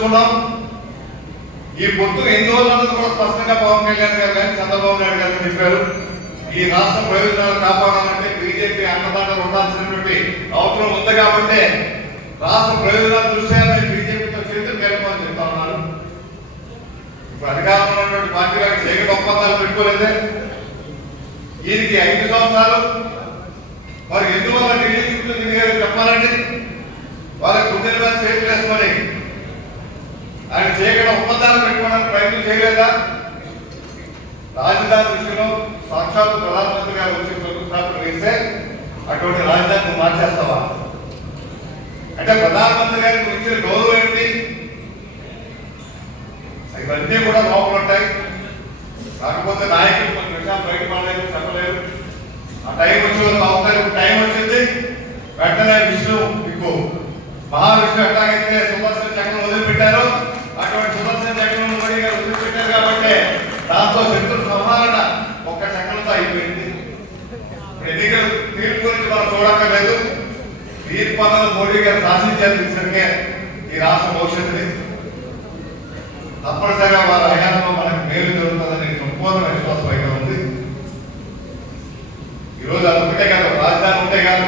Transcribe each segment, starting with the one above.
చూసుకున్నాం ఈ పొత్తు ఎన్ని రోజులు కూడా స్పష్టంగా పవన్ కళ్యాణ్ గారు కానీ చంద్రబాబు నాయుడు గారు చెప్పారు. ఈ రాష్ట్ర ప్రయోజనాలు కాపాడాలంటే బీజేపీ అన్నదాతలు ఉండాల్సినటువంటి అవసరం ఉంది కాబట్టి రాష్ట్ర ప్రయోజనాల దృష్ట్యా మేము బీజేపీతో చేతులు కలపని చెప్తా ఉన్నారు. ఇప్పుడు అధికారంలో ఉన్నటువంటి పార్టీ వారికి చేయగల ఒప్పందాలు పెట్టుకోలేదే. వీరికి ఐదు సంవత్సరాలు. వారికి ఎందువల్ల ఢిల్లీ చెప్పాలంటే చెప్పాలండి వాళ్ళకి గుండెల చేతులు వేసుకొని ఆయన చేయగల ఒప్పందాలు పెట్టుకోవడానికి ప్రయత్నం చేయలేదా? రాజధాని విషయంలో సాక్షాత్ ప్రధానమంత్రి గారు వచ్చి శంకుస్థాపన వేస్తే అటువంటి రాజధానిని మార్చేస్తావా? అంటే ప్రధానమంత్రి గారికి ఇచ్చిన గౌరవం ఏంటి ఇవన్నీ కూడా లోపల ఉంటాయి. కాకపోతే నాయకులు కొన్ని విషయాలు బయట పడలేదు చెప్పలేదు. ఆ టైం వచ్చే వాళ్ళు అవుతారు టైం వచ్చింది. వెంటనే విష్ణు మీకు మహావిష్ణు ఎట్లాగైతే సుదర్శన చక్రం వదిలిపెట్టారో అటువంటి సుదర్శన మోడీ గారు వదిలిపెట్టారు కాబట్టి దాంతో శత్రు సంహారణ ఒక్క చక్రంతో అయిపోయింది. ఎన్నికల తీర్పు గురించి మనం చూడక్కర్లేదు. తీర్పు అన్నది మోడీ గారు శాసించారు ఈ రాష్ట్ర భవిష్యత్తుని. తప్పనిసరిగా వారి హయాంలో మనకు మేలు జరుగుతుందని సంపూర్ణ విశ్వాసం అయితే ఉంది. ఈరోజు అది ఒకటే కాదు రాజధాని ఉంటే కాదు.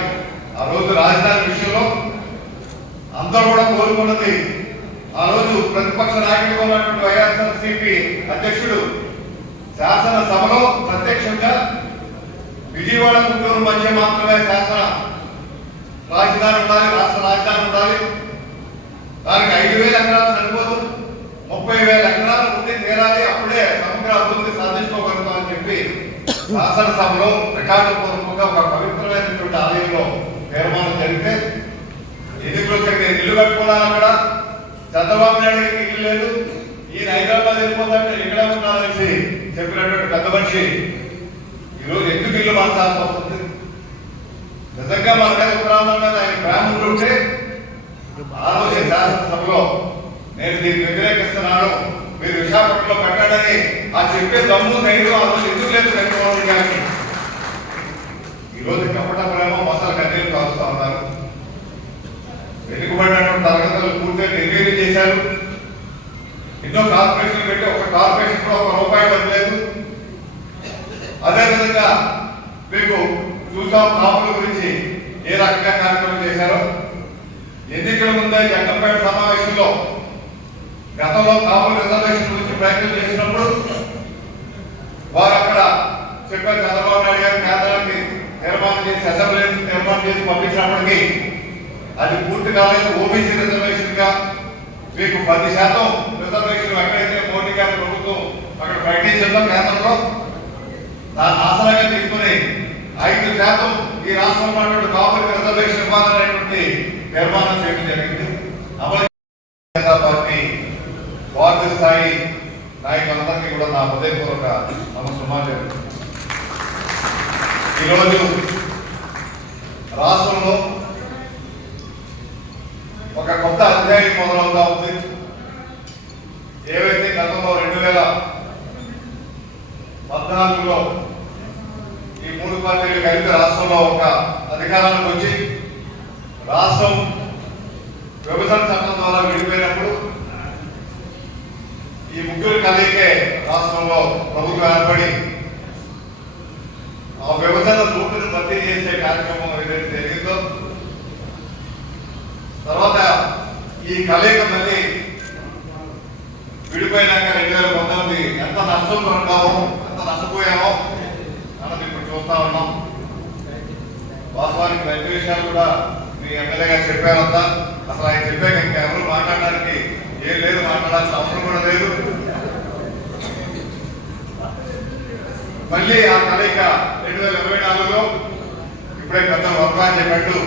ఆ రోజు రాజధాని విషయంలో అందరూ కూడా కోరుకున్నది ఆ రోజు ప్రతిపక్ష నాయకుడిగా ఉన్నటువంటి వైఎస్ఆర్సీపీ అధ్యక్షుడు శాసనసభలో ప్రత్యక్షంగా విజయవాడ గుంటూరు మధ్య మాత్రమే శాసన రాజధాని ఉండాలి రాష్ట్ర రాజధాని ఉండాలి. దానికి ఐదు వేల ఎకరాలు సరిపోదు. ముప్పై వేల ఎకరాలు ఉండి తీరాలి అప్పుడే సమగ్ర అభివృద్ధి సాధించుకోగలుగుతామని చెప్పి శాసనసభలో రికార్డు పూర్వకంగా ఒక పవిత్రమైనటువంటి ఆలయంలో తీర్మానం జరిగితే ఎదుగులో వచ్చాక ఇల్లు కట్టుకున్నాను అక్కడ చంద్రబాబు నాయుడు ఇల్లు లేదు. ఈయన హైదరాబాద్ వెళ్ళిపోతాడు ఇక్కడ ఉన్నాననేసి చెప్పినటువంటి పెద్ద మనిషి. ఈరోజు ఎందుకు ఇల్లు మార్చాల్సి వస్తుంది? నిజంగా మన మీద ప్రాంతం మీద ఆయన బ్రాహ్మణుడు ఉంటే ఆలోచన శాసనసభలో నేను దీన్ని వ్యతిరేకిస్తున్నాను. మీరు విశాఖపట్నంలో పెట్టాడని ఆ చెప్పే దమ్ము ధైర్యం ఆ రోజు ఎందుకు లేదు జగన్మోహన్ గారికి ఈరోజు రోజు ప్రేమ మసాల కన్నీరు కాలుస్తా ఉన్నారు వెనుకబడినటువంటి తరగతులు పూర్తిగా నిర్వీర్యం చేశారు. ఎన్నో కార్పొరేషన్లు పెట్టి ఒక కార్పొరేషన్ కూడా ఒక రూపాయి పడలేదు అదేవిధంగా మీకు చూసాం కాపుల గురించి ఏ రకంగా కార్యక్రమం చేశారో. ఎన్నికల ముందే జగ్గంపేట సమావేశంలో గతంలో కాపుల రిజర్వేషన్ గురించి ప్రయత్నం చేసినప్పుడు వారు అక్కడ చెప్పారు చంద్రబాబు నాయుడు గారు కేంద్రానికి తీర్మానం చేసి అసెంబ్లీ నుంచి తీర్మానం చేసి పంపించినప్పటికీ అది పూర్తి కాలేదు. ఓబీసీ రిజర్వేషన్గా మీకు పది శాతం రిజర్వేషన్ ఎక్కడైతే మోడీ గారి ప్రభుత్వం. అక్కడ ప్రకటించిందో కేంద్రంలో దాన్ని ఆసరాగా తీసుకుని ఐదు శాతం ఈ రాష్ట్రంలో ఉన్నటువంటి కాపులకు రిజర్వేషన్ ఇవ్వాలనేటువంటి నిర్మాణం చేయడం జరిగింది. అమలు జనతా పార్టీ వార్డు స్థాయి నాయకులందరికీ కూడా నా హృదయపూర్వక నమస్కారం ఈరోజు రాష్ట్రంలో మొదలవుతా ఉంది ఏవైతే గతంలో రెండు వేల పద్నాలుగులో ఈ మూడు పార్టీలు కలిపి రాష్ట్రంలో ఒక అధికారానికి వచ్చి రాష్ట్రం విభజన చట్టం ద్వారా విడిపోయినప్పుడు ఈ ముగ్గురు కలిగే రాష్ట్రంలో ప్రభుత్వం ఏర్పడి ఆ విభజన రూపుని భర్తీ చేసే కార్యక్రమం ఏదైతే జరిగిందో తర్వాత ఈ కలయిక మళ్ళీ విడిపోయినాక రెండు వేల పంతొమ్మిది ఎంత నష్టం ఉంటామో ఎంత నష్టపోయామో అన్నది ఇప్పుడు చూస్తా ఉన్నాం. వాస్తవానికి ప్రతి విషయాలు కూడా మీ ఎమ్మెల్యే గారు చెప్పారంతా అసలు ఆయన చెప్పాక ఇంకా ఎవరు మాట్లాడడానికి ఏం లేదు మాట్లాడాల్సిన అవసరం కూడా లేదు. మళ్ళీ ఆ కలయిక రెండు వేల ఇరవై నాలుగులో ఇప్పుడే పెద్ద వర్గాన్ని చెప్పట్టు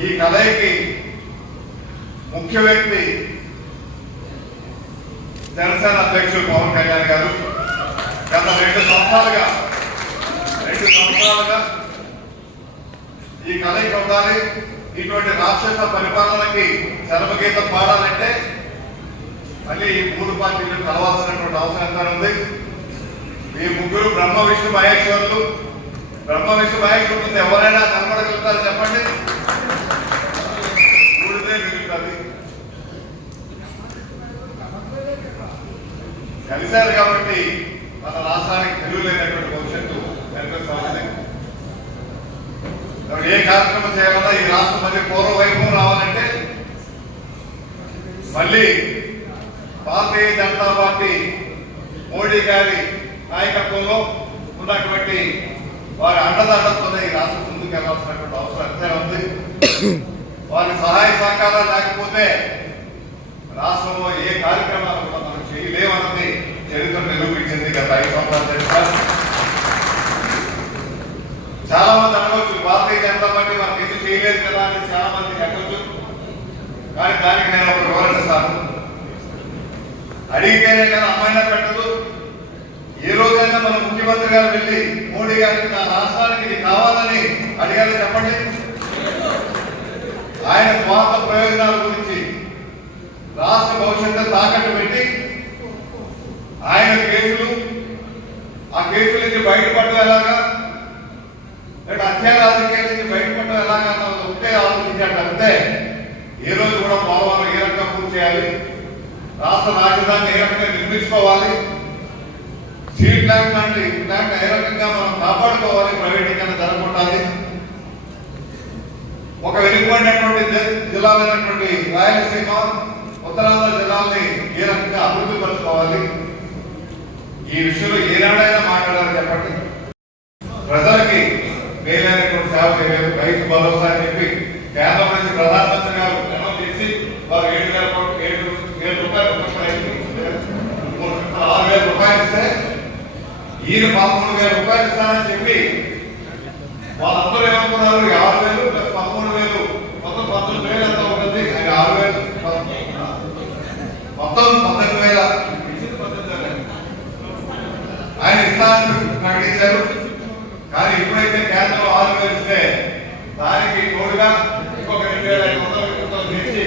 ఈ కలయికి ముఖ్య వ్యక్తి జనసేన అధ్యక్షుడు పవన్ కళ్యాణ్ గారు. గత రెండు సంవత్సరాలుగా రెండు సంవత్సరాలుగా ఈ కలయిక ఉండాలి. ఇటువంటి రాక్షస పరిపాలనకి చరమగీతం పాడాలంటే మళ్ళీ ఈ మూడు పార్టీలు కలవాల్సినటువంటి అవసరం ఎంత ఉంది? ఈ ముగ్గురు బ్రహ్మ విష్ణు మహేశ్వరులు బ్రహ్మ విష్ణు మహేశ్వరుడు ఎవరు ఎవరైనా కనబడగలుగుతారు చెప్పండి ఊడితే మిగులుతుంది కలిశారు కాబట్టి మన రాష్ట్రానికి తిరుగులేనటువంటి భవిష్యత్తు కనిపిస్తుంది మరి ఏ కార్యక్రమం చేయాలన్నా ఈ రాష్ట్రం మళ్ళీ పూర్వ వైభవం రావాలంటే మళ్ళీ భారతీయ జనతా పార్టీ మోడీ గారి నాయకత్వంలో ఉన్నటువంటి వారి అండదండలతో ఈ రాష్ట్రం ముందుకు వెళ్ళాల్సినటువంటి అవసరం ఎంతైనా ఉంది. వారి సహాయ సహకారాలు లేకపోతే రాష్ట్రంలో ఏ కార్యక్రమాలు కూడా మనం చేయలేమన్నది చరిత్ర నిరూపించింది గత ఐదు సంవత్సరాలు చాలా మంది అనవచ్చు భారతీయ జనతా పార్టీ మనకి ఎందుకు చేయలేదు కదా అని చాలా మంది అనవచ్చు. కానీ దానికి నేను ఒక వివరణ ఇస్తాను. అడిగితేనే కదా అమ్మాయినా పెట్టదు ముఖ్యమంత్రి గారు వెళ్ళి మోడీ గారికి నా రాష్ట్రానికి ఇది కావాలని అడిగారు చెప్పండి? ఆయన స్వార్థ ప్రయోజనాల గురించి రాష్ట్ర భవిష్యత్తు తాకట్టు పెట్టి ఆయన కేసులు ఆ కేసుల నుంచి బయటపడడం ఎలాగా? లేదా హత్యా రాజకీయాల నుంచి బయటపడడం ఎలాగా ఒకటే ఆలోచించాడు అంతే ఏ రోజు కూడా పోలవరం ఏ రకంగా పూర్తి చేయాలి? రాష్ట్ర రాజధానిని ఏ రకంగా నిర్మించుకోవాలి? స్టీల్ ప్లాంట్ లాంటి ప్లాంట్ ఏ రకంగా మనం కాపాడుకోవాలి ప్రైవేటీకరణ జరగకుండాలి ఒక వెనుకబడినటువంటి జిల్లాలైనటువంటి రాయలసీమ ఉత్తరాంధ్ర జిల్లాల్ని ఏ రకంగా అభివృద్ధి పరచుకోవాలి? ఈ విషయంలో ఏనాడైనా మాట్లాడాలి చెప్పండి. ప్రజలకి మేలైనటువంటి సేవ చేయలేదు. రైతు భరోసా అని చెప్పి కేంద్రం నుంచి ప్రధానమంత్రి గారు అనౌన్స్ చేసి వారు ఏడు వేల కోట్లు ఏడు వేల రూపాయలు ఒక్కొక్క రైతుకి మూడు విడతలు ఆరు వేల రూపాయలు ఇస్తే ఈయన పదమూడు వేల రూపాయలు ఇస్తానని చెప్పి వాళ్ళందరూ ఏమనుకున్నారు? ఆరు వేలు ప్లస్ పదమూడు వేలు. మొత్తం పంతొమ్మిది వేలు ఎంత ఉంటుంది? అది ఆరు వేలు. మొత్తం పంతొమ్మిది వేల. ఆయన ఇస్తానని ప్రకటించారు కానీ ఇప్పుడైతే కేంద్రం ఆరు వేలు ఇస్తే దానికి తోడుగా ఇంకొక రెండు వేల ఐదు వందల రూపాయలు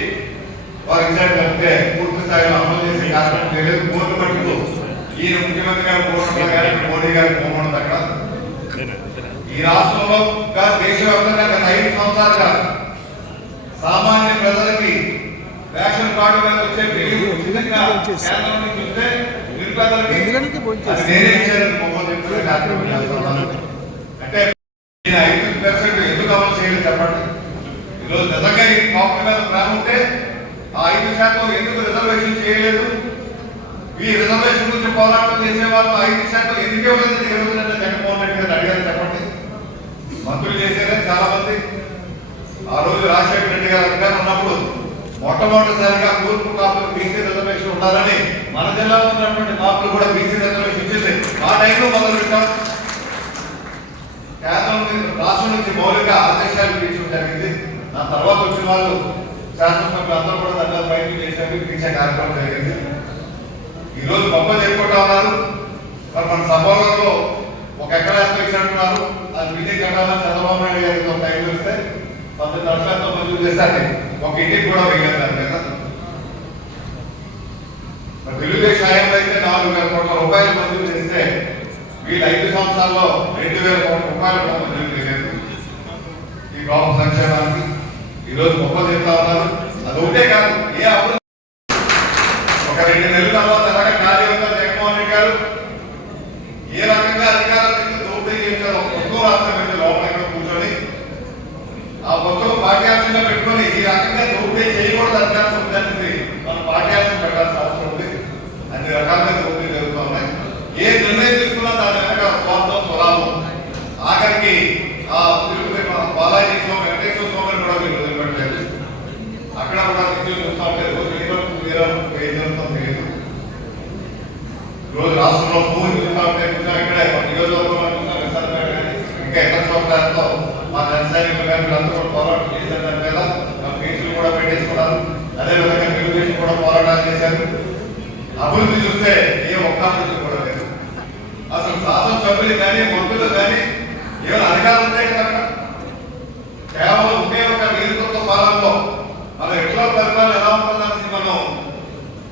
వారు ఇచ్చారు తప్పితే పూర్తి స్థాయిలో అమలు చేసే కార్యక్రమం చేయలేదు. కోర్టు మట్టుకు ఈయన ముఖ్యమంత్రి గారు కోరుకుంటారు కానీ మోడీ గారు కోరుకుంటారు అక్కడ. ఈ రాష్ట్రంలో దేశవ్యాప్తంగా గత ఐదు సంవత్సరాలుగా సామాన్య ప్రజలకి రేషన్ కార్డు మీద వచ్చే చూస్తే. అంటే ఐదు పర్సెంట్ ఎందుకు అమలు చెప్పండి? ఈరోజు నిజంగా ఈ కాపు మీద ప్రేమ ఉంటే ఆ ఐదు శాతం ఎందుకు రిజర్వేషన్ చేయలేదు? ఈ రిజర్వేషన్ గురించి పోరాటం చేసే వాళ్ళు ఐదు శాతం ఎందుకే ఇవ్వలేదు ఈ రోజు జగన్మోహన్ రెడ్డి గారు అడిగారు చెప్పండి. మంత్రులు చేసేదే చాలా మంది ఆ రోజు రాజశేఖర రెడ్డి గారు అధికారం ఉన్నప్పుడు మొట్టమొదటిసారిగా కూర్పు కాపులు బీసీ రిజర్వేషన్ ఉండాలని మన జిల్లాలో ఉన్నటువంటి కాపులు కూడా బీసీ రిజర్వేషన్ ఇచ్చింది. ఆ టైంలో మొదలు పెట్టాం. కేంద్రం రాష్ట్రం నుంచి మౌలిక ఆదేశాలు ఇప్పించడం జరిగింది. దాని తర్వాత వచ్చిన వాళ్ళు శాసనసభ్యులు అందరూ కూడా దాని బయటకు చేశారు. ఇప్పించే కార్యక్రమం జరిగింది. ఈరోజు బొమ్మలు చెప్పుకుంటా ఉన్నారు. మరి మన సభలో ఒక ఎకరా అంటున్నారు. అది మీటింగ్ కట్టాలని చంద్రబాబు నాయుడు గారికి ఒక టైం ఇస్తే పంతొమ్మిది లక్షలతో మంజూరు చేస్తే ఒక ఇంటికి కూడా వేయలేదు కదా. తెలుగుదేశం హయాంలో అయితే నాలుగు వేల కోట్ల రూపాయలు మంజూరు చేస్తే వీళ్ళు ఐదు సంవత్సరాల్లో రెండు వేల కోట్ల రూపాయలు మంజూరు చేయలేదు. ఈ గొప్ప సంక్షేమానికి ఈరోజు గొప్ప చెప్తా ఉన్నారు. అది ఒకటే కాదు ఏ అభివృద్ధి ఒక రెండు నెలల తర్వాత ఎలాగ ఖాళీ అవుతారు జగన్మోహన్ రెడ్డి గారు ఏ రకంగా అధికారాలు తెచ్చి దోపిడీ చేశారు ఒక పుస్తకం రాష్ట్రం పెట్టి లోపల ఎక్కడ కూర్చొని ఆ పుస్తకం పాఠ్యాంశంగా పెట్టుకొని ఈ రకంగా దోపిడీ చేయకూడదు అధికారం ఉందనేది మనం పాఠ్యాంశం పెట్టాల్సిన అవసరం ఉంది అన్ని రకాలుగా దోపిడీ జరుగుతూ ఉన్నాయి ఏ నిర్ణయం తీసుకున్నా దాని వెనక స్వార్థం స్వలాభం ఆఖరికి ఆ తిరుపతి మన బాలాజీ స్వామి వెంకటేశ్వర స్వామిని కూడా వీళ్ళు వదిలిపెట్టలేదు అక్కడ కూడా నిత్యం చూస్తూ ఉంటే రోజు ఏదో ఏదో ఏదో తెలియదు రోజు రాష్ట్రంలో భూమి చూస్తూ ఉంటే చూసాం ఇక్కడే ఒక నియోజకవర్గంలో చూసాం విశాఖపట్నం కానీ ఇంకా ఇతర చోట్లతో మా జనసైనికులు కానీ వీళ్ళందరూ కూడా పోరాటం చేశారు దాని మీద మా కేసులు కూడా అదే విధంగా తెలుగుదేశం కూడా పోరాటాలు చేశారు. అభివృద్ధి చూస్తే ఏ ఒక్క అభివృద్ధి కూడా లేదు. అసలు శాసనసభ్యులు కానీ మంత్రులు కానీ ఏమైనా అధికారం ఉంటాయి కదా కేవలం ఒకే ఒక నియోజకవర్గ పాలనలో మన ఎట్లా పరిపాలన ఎలా ఉంటుందని మనం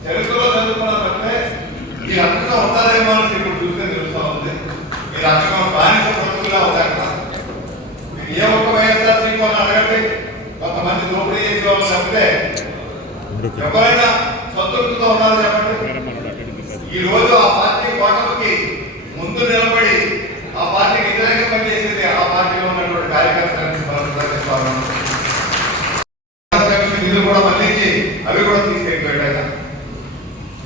చరిత్రలో చదువుకున్నాం తప్పితే ఈ రకంగా ఉంటారేమో అనేసి ఇప్పుడు చూస్తే తెలుస్తా ఉంది. ఈ రకంగా బానిస ప్రభుత్వంగా ఉంది అక్కడ. ఇది ఏ ఒక్క వైఎస్ఆర్సీపీ వాళ్ళని అడగండి. కొంతమంది దోపిడీ చేసే వాళ్ళు తప్పితే ఎవరైనా సంతృప్తితో ఉన్నారు చెప్పండి. ఈ రోజు ఆ పార్టీ కోటమికి ముందు నిలబడి ఆ పార్టీకి వ్యతిరేకంగా పనిచేసేది ఆ పార్టీలో ఉన్నటువంటి కార్యకర్తలను నిధులు కూడా మళ్ళించి అవి కూడా తీసుకెళ్ళిపోయాడు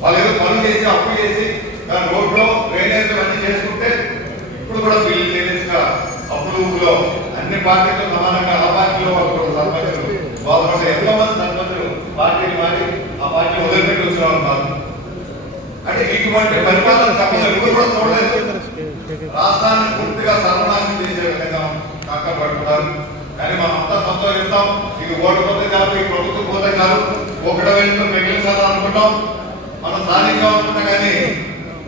వాళ్ళు ఏదో పనులు చేసి అప్పు చేసి దాని రోడ్లో డ్రైనేజ్ అన్ని చేసుకుంటే ఇప్పుడు కూడా బిల్లు అన్ని పార్టీలు సమానంగా ఆ పార్టీలో వాళ్ళు కూడా సర్పంచులు. వాళ్ళు ఎంతో మంది సర్పంచులు మారి ఆ పార్టీ వదిలిపెట్టి వచ్చిన వాళ్ళు కాదు. అంటే ఇటువంటి పరిపాలన సమస్యలు ఎవరు కూడా చూడలేదు. రాష్ట్రాన్ని పూర్తిగా సర్వనాశనం చేసే విధంగా కాక పడుతున్నారు కానీ మనం అంతా సంతోషిస్తాం. ఇది ఓడిపోతే కాదు ఈ ప్రభుత్వం పోతే కాదు ఒకట వెళ్ళి మిగిలిన అనుకుంటాం. మనం సాధించాం అనుకుంటా కానీ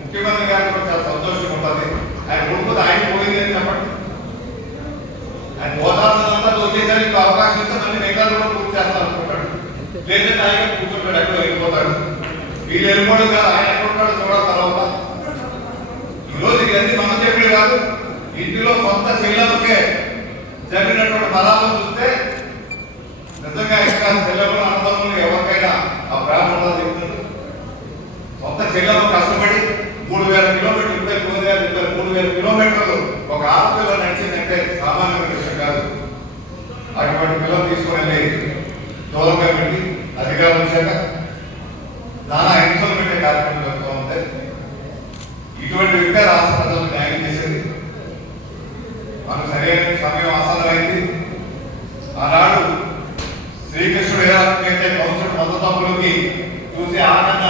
ముఖ్యమంత్రి గారు కూడా చాలా సంతోషంగా ఉంటుంది ఆయన ఓడిపోతే ఆయన పోయింది అని చెప్పండి. ఆయన పోతారు దోచేసారి ఇంకా అవకాశం ఇస్తే మళ్ళీ మిగతాలు కూడా పూర్తి చేస్తాను అనుకుంటాడు లేదంటే ఆయన కూర్చుంటాడు ఎక్కడో వెళ్ళిపోతాడు. వీళ్ళు వెళ్ళిపోవడం కాదు ఆయన ఎక్కడున్నాడు చూడాలి తర్వాత. ఈరోజు ఇవన్నీ మనం చెప్పేది కాదు. ఇంటిలో సొంత చెల్లెలకే జరిగినటువంటి బలాలను చూస్తే నిజంగా ఇంకా చెల్లెలు అన్నదమ్ములు ఎవరికైనా ఆ బ్రాహ్మణులు చెప్తుంది సొంత చెల్లెలు కష్టపడి మూడు వేల కిలోమీటర్లు ఇద్దరు మూడు వేల ఇద్దరు మూడు వేల కిలోమీటర్లు ఒక ఆడపిల్ల నడిచిందంటే సామాన్యమైన విషయం కాదు. అటువంటి పిల్లలు తీసుకుని వెళ్ళి దూరంగా పెట్టి అధికారం వచ్చాక నానా హింసలు పెట్టే కార్యక్రమం జరుగుతూ ఉంది ఇటువంటి వ్యక్తి రాష్ట్ర ప్రజలకు న్యాయం చేసేది మనకు సరైన సమయం ఆసనమైంది ఆనాడు శ్రీకృష్ణుడు ఏ రకమైతే కౌన్సిల్ మద్దతులోకి చూసి ఆనంద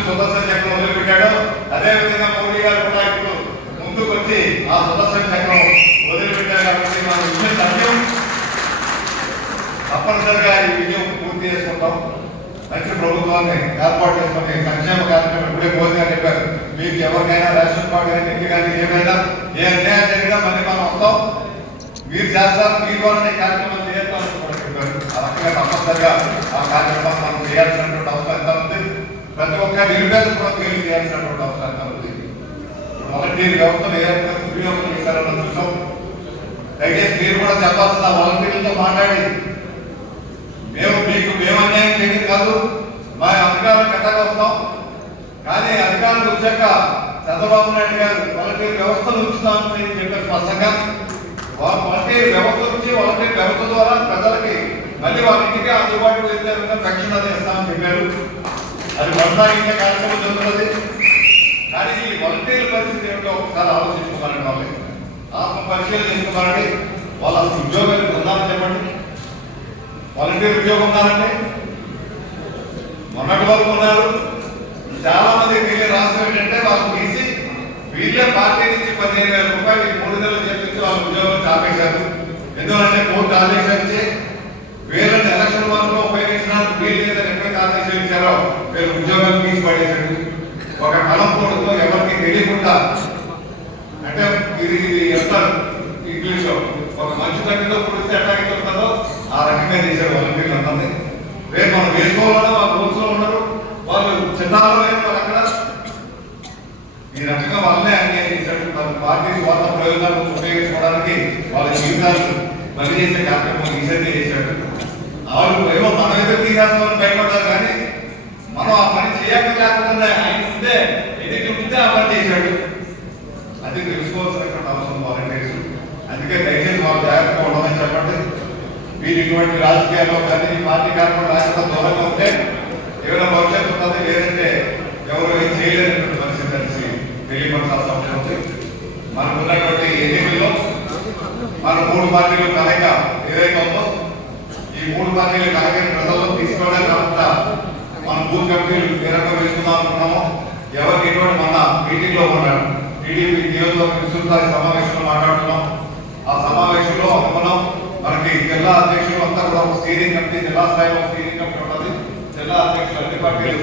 విష్ణు సుదర్శన చక్రం వదిలిపెట్టాడో అదే విధంగా మోడీ గారు కూడా ఇప్పుడు ముందుకు వచ్చి ఆ సుదర్శన చక్రం వదిలిపెట్టారు కాబట్టి మన విజయం సత్యం తప్పనిసరిగా ఈ విజయం పూర్తి చేసుకుంటాం. మంచి ప్రభుత్వాన్ని ఏర్పాటు చేసుకుని సంక్షేమ కార్యక్రమం ఇప్పుడే మోదీ గారు చెప్పారు. మీకు ఎవరికైనా రేషన్ కార్డు కానీ ఇంటి కానీ ఏమైనా ఏ అన్యాయం జరిగినా మళ్ళీ మనం వస్తాం. మీరు చేస్తారు మీరు ద్వారానే కార్యక్రమం చేస్తామని కూడా చెప్పారు. ఆ రకంగా తప్పనిసరిగా ఆ కార్యక్రమం మనం చేయాల్సిన ప్రతి ఒక్క నిరుపేద కూడా మీరు చేయాల్సినటువంటి అవసరం కలుగుతుంది వాలంటీర్ వ్యవస్థను ఏ రకంగా ఉపయోగం చేశారన్న చూసాం దయచేసి మీరు కూడా చెప్పాల్సిన వాలంటీర్లతో మాట్లాడి. మేము మీకు మేము అన్యాయం చేయడం కాదు. మా అధికారం కట్టగా వస్తాం. కానీ అధికారం వచ్చాక చంద్రబాబు నాయుడు గారు వాలంటీర్ వ్యవస్థను ఉంచుతామని చెప్పారు స్పష్టంగా. వారు వాలంటీర్ వ్యవస్థ నుంచి వాలంటీర్ వ్యవస్థ ద్వారా ప్రజలకి మళ్ళీ వాళ్ళ ఇంటికి అందుబాటులో వెళ్ళే విధంగా రక్షణ చేస్తామని చెప్పారు. అది కొనసాగించే కార్యక్రమం జరుగుతుంది. కానీ ఈ వాలంటీర్ పరిస్థితి ఏమిటో ఒకసారి ఆలోచించుకోవాలండి వాళ్ళకి ఆత్మ పరిశీలన చేసుకోవాలండి. వాళ్ళ ఉద్యోగాలు ఉందామని చెప్పండి. వాలంటీర్ ఉద్యోగం ఉన్నారండి మొన్నటి వరకు ఉన్నారు. చాలా మంది వీళ్ళే రాష్ట్రం ఏంటంటే వాళ్ళు తీసి వీళ్ళే పార్టీ నుంచి పదిహేను వేల రూపాయలు మూడు నెలలు చెప్పించి వాళ్ళ ఉద్యోగం ఆపేశారు ఎందుకంటే కోర్టు ఆదేశాలు ఇచ్చి వీళ్ళని ఎలక్షన్ వరకు ఉపయోగించడానికి వీళ్ళు మీద ఎక్కడైతే ఆదేశాలు ఇచ్చారో వీళ్ళు ఉద్యోగాలు తీసి పడేశారు ఒక కలం కోడుతో ఎవరికి తెలియకుండా అంటే ఇది ఇది ఎంత ఇంగ్లీష్ ఒక మంచి తగ్గితో పుడితే ఎట్లా ఉంటుందో ఆ రకంగా చేశారు వాలంటీర్లు అంటుంది రేపు మనం వేసుకోవాలన్నా వాళ్ళు రూల్స్లో ఉన్నారు వాళ్ళు చిన్నారో లేరు వాళ్ళు అక్కడ. ఈ రకంగా వాళ్ళనే అన్యాయం చేశారు. తమ పార్టీ స్వార్థ ప్రయోజనాలు ఉపయోగించుకోవడానికి వాళ్ళ జీవితాలు బలి చేసే కార్యక్రమం ఈసారి చేశాడు వాళ్ళు ఏమో మనమైతే తీసేస్తామని భయపడ్డారు కానీ మనం ఆ పని చేయకపోతే ఆయన ముందే ఎదుటి ముందే చేశాడు? అది తెలుసుకోవాల్సినటువంటి అవసరం వాలంటీర్స్ అందుకే దయచేసి వాళ్ళు జాగ్రత్తగా ఉండమని చెప్పండి. మీరు ఇటువంటి రాజకీయాల్లో కానీ పార్టీ కార్యక్రమం రాష్ట్రంలో దూరంగా ఉంటే ఏమైనా భవిష్యత్తు ఉంటుంది లేదంటే ఎవరు ఏం చేయలేనటువంటి పరిస్థితి కలిసి తెలియపరచాల్సిన అవసరం ఉంది. మనకు ఉన్నటువంటి ఎన్నికల్లో మన మూడు పార్టీలు కలయిక ఏదైతే ఉందో ఈ మూడు పార్టీలు కలగని ప్రజల్లో తీసుకోవడానికి అంత మన బూత్ కమిటీలు ఏ రకంగా వేసుకుందాం అనుకున్నామో ఎవరికి ఎటువంటి మొన్న మీటింగ్లో ఉన్నాడు టీడీపీ నియోజకవర్గ విస్తృత సమావేశంలో మాట్లాడుతున్నాం. ఆ సమావేశంలో అనుకున్నాం మనకి జిల్లా అధ్యక్షులు అంతా కూడా ఒక స్టీరింగ్ కమిటీ జిల్లా స్థాయిలో స్టీరింగ్ కమిటీ ఉంటుంది. జిల్లా అధ్యక్షులు అన్ని పార్టీలు